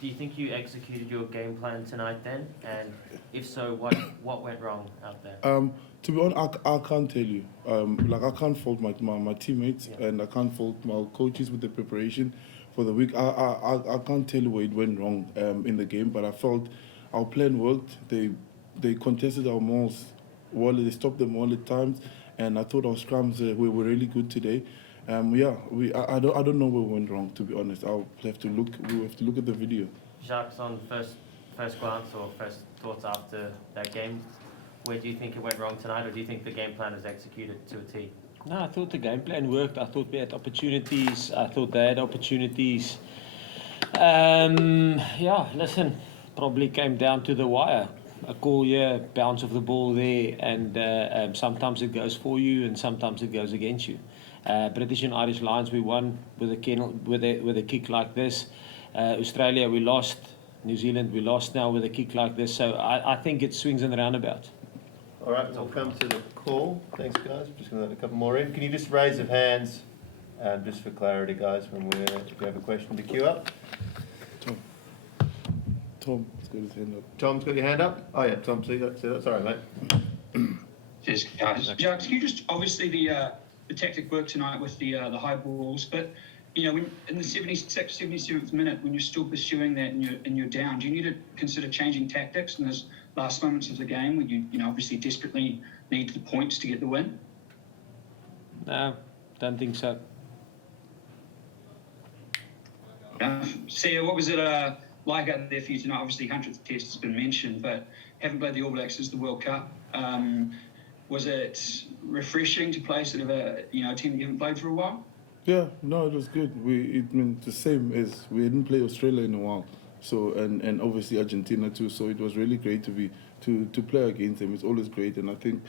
do you think you executed your game plan tonight then? And if so, what went wrong out there? To be honest, I can't tell you. Like I can't fault my teammates, and I can't fault my coaches with the preparation for the week. I can't tell you where it went wrong in the game, but I felt our plan worked. They contested our mauls well. They stopped them all the times, and I thought our scrums were really good today. I don't know where we went wrong, to be honest. We have to look at the video. Jacques, on first glance or first thoughts after that game, where do you think it went wrong tonight, or do you think the game plan is executed to a T? No, I thought the game plan worked. I thought we had opportunities. I thought they had opportunities. Yeah, listen, probably came down to the wire. A call here, bounce of the ball there, and sometimes it goes for you and sometimes it goes against you. British and Irish Lions, we won with a kick like this. Australia, we lost. New Zealand, we lost now with a kick like this. So I think it swings and roundabouts. All right, we'll come to the call. Thanks, guys. I'm just going to let a couple more in. Can you just raise your hands, just for clarity, guys, if we have a question to queue up? Tom's got his hand up. Tom's got your hand up? Oh, yeah, Tom, see that? Sorry, mate. Cheers, guys. Jacques, you just, obviously the tactic worked tonight with the high balls, but you know, in the 76th, 77th minute, when you're still pursuing that and you're down, do you need to consider changing tactics in those last moments of the game when you obviously desperately need the points to get the win? No, don't think so. Sia, what was it like out there for you tonight? Obviously, 100th test has been mentioned, but haven't played the All Blacks since the World Cup. Was it refreshing to play sort of a team that you haven't played for a while? Yeah, no, it was good. It meant the same as we didn't play Australia in a while, so and obviously Argentina too. So it was really great to play against them. It's always great, and I think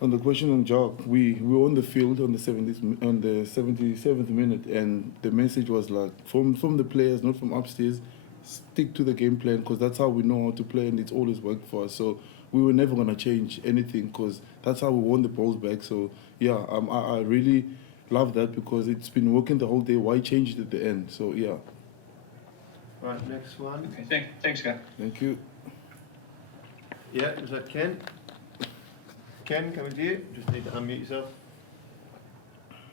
on the question on Jacques, we were on the field on the 77th minute, and the message was like from the players, not from upstairs, stick to the game plan because that's how we know how to play, and it's always worked for us. So we were never gonna change anything because that's how we won the balls back. So yeah, I really love that because it's been working the whole day. Why change it at the end? So yeah. Right, next one. Okay, thanks, guys. Thank you. Yeah, is that Ken? Ken, coming to you. Just need to unmute yourself.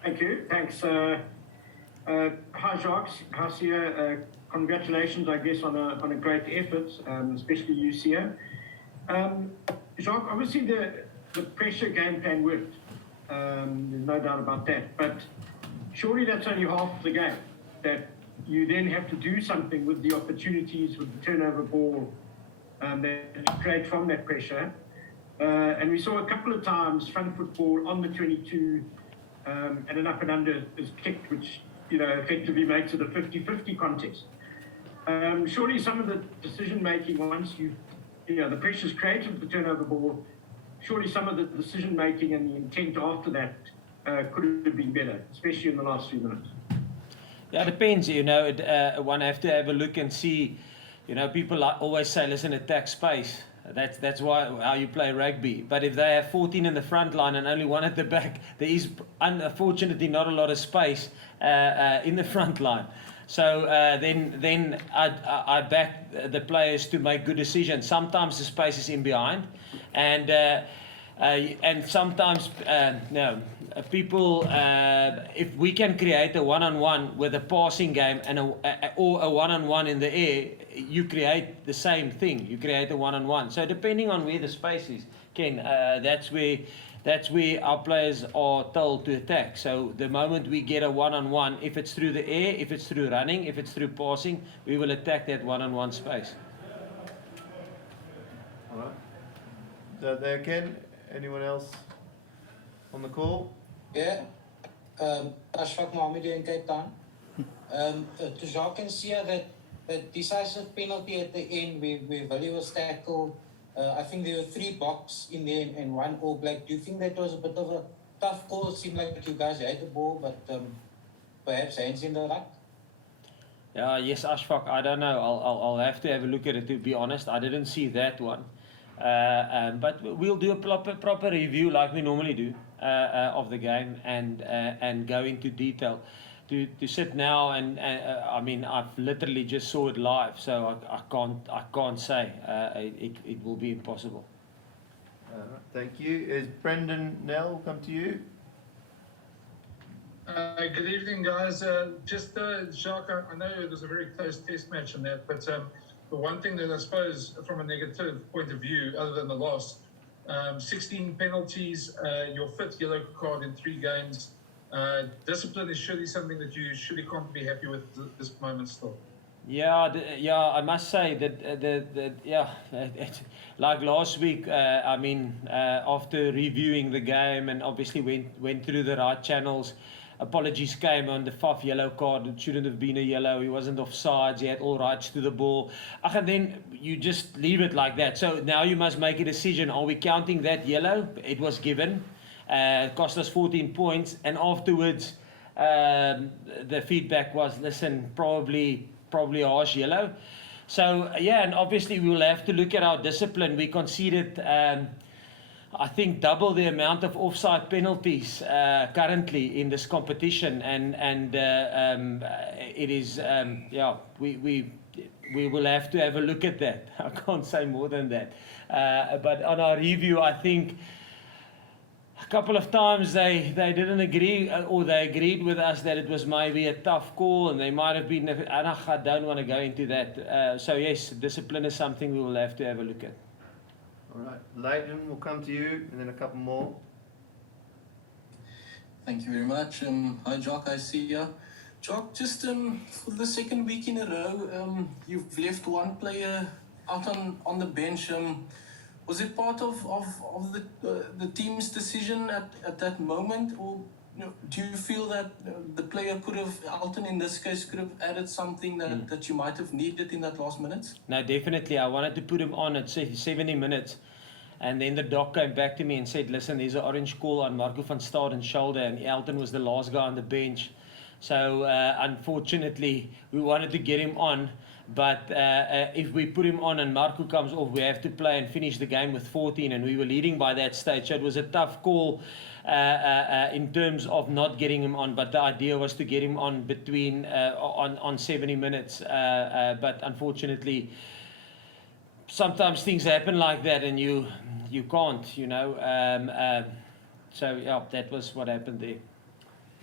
Thank you. Thanks. Hi, Jacques. Hi, Sia. Congratulations, I guess, on a great effort, especially you, Sia. Jacques, obviously the pressure game plan worked. There's no doubt about that. But surely that's only half of the game. That you then have to do something with the opportunities, with the turnover ball that you create from that pressure. And we saw a couple of times front football on the 22 and an up and under is kicked, which effectively makes it a 50-50 contest. Surely some of the decision making once the pressure's created with the turnover ball, surely some of the decision making and the intent after that could have been better, especially in the last few minutes. Yeah, it depends. One have to have a look and see. People always say, listen, attack space. That's how you play rugby. But if they have 14 in the front line and only one at the back, there is unfortunately not a lot of space in the front line. So then I back the players to make good decisions. Sometimes the space is in behind, and sometimes people. If we can create a one-on-one with a passing game or a one-on-one in the air, you create the same thing. You create a one-on-one. So depending on where the space is, Ken, that's where our players are told to attack. So the moment we get a one-on-one, if it's through the air, if it's through running, if it's through passing, we will attack that one-on-one space. All right. Is that there, Ken? Anyone else on the call? Yeah. Ashfaq Mohammed in Cape Town. To Jacques and Sia, that decisive penalty at the end where Willie was tackled, I think there were 3 Boks in there and 1 All Black. Do you think that was a bit of a tough call? It seemed like you guys had the ball, but perhaps hands in the ruck? Yes, Ashfaq, I don't know. I'll have to have a look at it, to be honest. I didn't see that one. But we'll do a proper review like we normally do of the game and go into detail. to sit now and I mean I've literally just saw it live, so I can't say it will be impossible. Thank you. Is Brendan Nell come to you? Good evening, guys. Jacques, I know it was a very close test match and that, but the one thing that I suppose from a negative point of view, other than the loss, 16 penalties, your fifth yellow card in 3 games. Discipline is surely something that you surely can't be happy with this moment still. Yeah, I must say like last week, I mean, after reviewing the game and obviously went through the right channels, apologies came on the 5th yellow card. It shouldn't have been a yellow. He wasn't offsides. He had all rights to the ball. And then you just leave it like that. So now you must make a decision. Are we counting that yellow? It was given. It cost us 14 points. And afterwards, the feedback was, listen, probably harsh yellow. So, yeah, and obviously we will have to look at our discipline. We conceded, I think, double the amount of offside penalties currently in this competition. And it is, we will have to have a look at that. I can't say more than that. But on our review, I think a couple of times they didn't agree, or they agreed with us that it was maybe a tough call, and they might have been, and I don't want to go into that. So yes, discipline is something we will have to have a look at. All right, Leighton, we'll come to you, and then a couple more. Thank you very much. Hi, Jacques, I see you. Jacques, just for the second week in a row, you've left one player out on the bench. Was it part of the team's decision at that moment, or do you feel that the player could have, Alton in this case, could have added something that you might have needed in that last minute? No, definitely. I wanted to put him on at 70 minutes. And then the doc came back to me and said, listen, there's an orange call on Marco van Staden's shoulder, and Alton was the last guy on the bench. So unfortunately, we wanted to get him on. But if we put him on and Marco comes off, we have to play and finish the game with 14, and we were leading by that stage. So it was a tough call in terms of not getting him on. But the idea was to get him on between on 70 minutes. But unfortunately, sometimes things happen like that, and you can't, you know. So yeah, that was what happened there.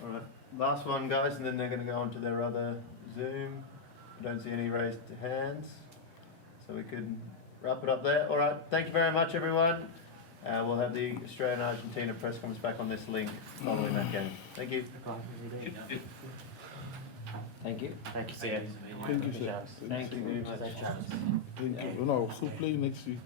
All right, last one, guys, and then they're going to go on to their other Zoom. I don't see any raised hands, so we could wrap it up there. All right, thank you very much, everyone. We'll have the Australia-Argentina press conference back on this link following that game. Thank you. Thank you. Thank you, see you. Thank you, sir. Thank you. Thank you. No, we'll still play next week.